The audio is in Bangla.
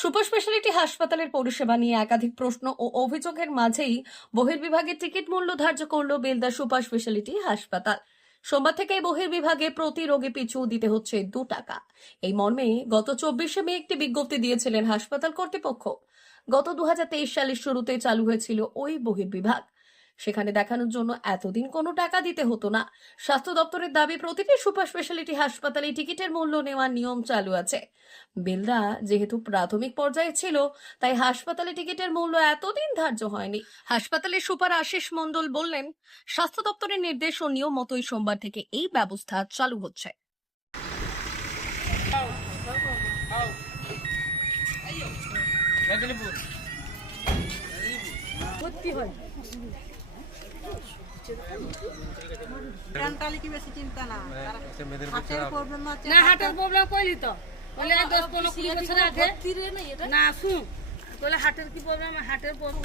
সুপার স্পেশালিটি হাসপাতালের পরিষেবা নিয়ে একাধিক প্রশ্ন ও অভিযোগের মাঝেই বহির্বিভাগে টিকিট মূল্য ধার্য করল বেলদা সুপার স্পেশালিটি হাসপাতাল। সোমবার থেকে বহির্বিভাগে প্রতি রোগী পিছু দিতে হচ্ছে দু টাকা। এই মর্মে গত চব্বিশে মে একটি বিজ্ঞপ্তি দিয়েছিলেন হাসপাতাল কর্তৃপক্ষ। গত দুহাজার তেইশ সালের শুরুতে চালু হয়েছিল ওই বহির্বিভাগ। সেখানে দেখানোর জন্য এতদিন কোনো টাকা দিতে হতো না। স্বাস্থ্য দপ্তরের দাবি প্রতিটি সুপার স্পেশালিটি হাসপাতালে টিকিটের মূল্য নেওয়ার নিয়ম চালু আছে। বেলদা যেহেতু প্রাথমিক পর্যায়ে ছিল তাই হাসপাতালে টিকিটের মূল্য এতদিন ধার্য হয়নি। হাসপাতালের সুপার আশিস মণ্ডল বললেন স্বাস্থ্য দপ্তরের নির্দেশ ও নিয়ম মতোই সোমবার থেকে এই ব্যবস্থা চালু হচ্ছে। মেদিনীপুর। বেশি চিন্তা না? না হাটের প্রবলেম কইলি তো। বলে দশ পনেরো কুড়ি বছর আগে না শুন। বলে হাটের কি প্রবলেম হাটের প্রবলেম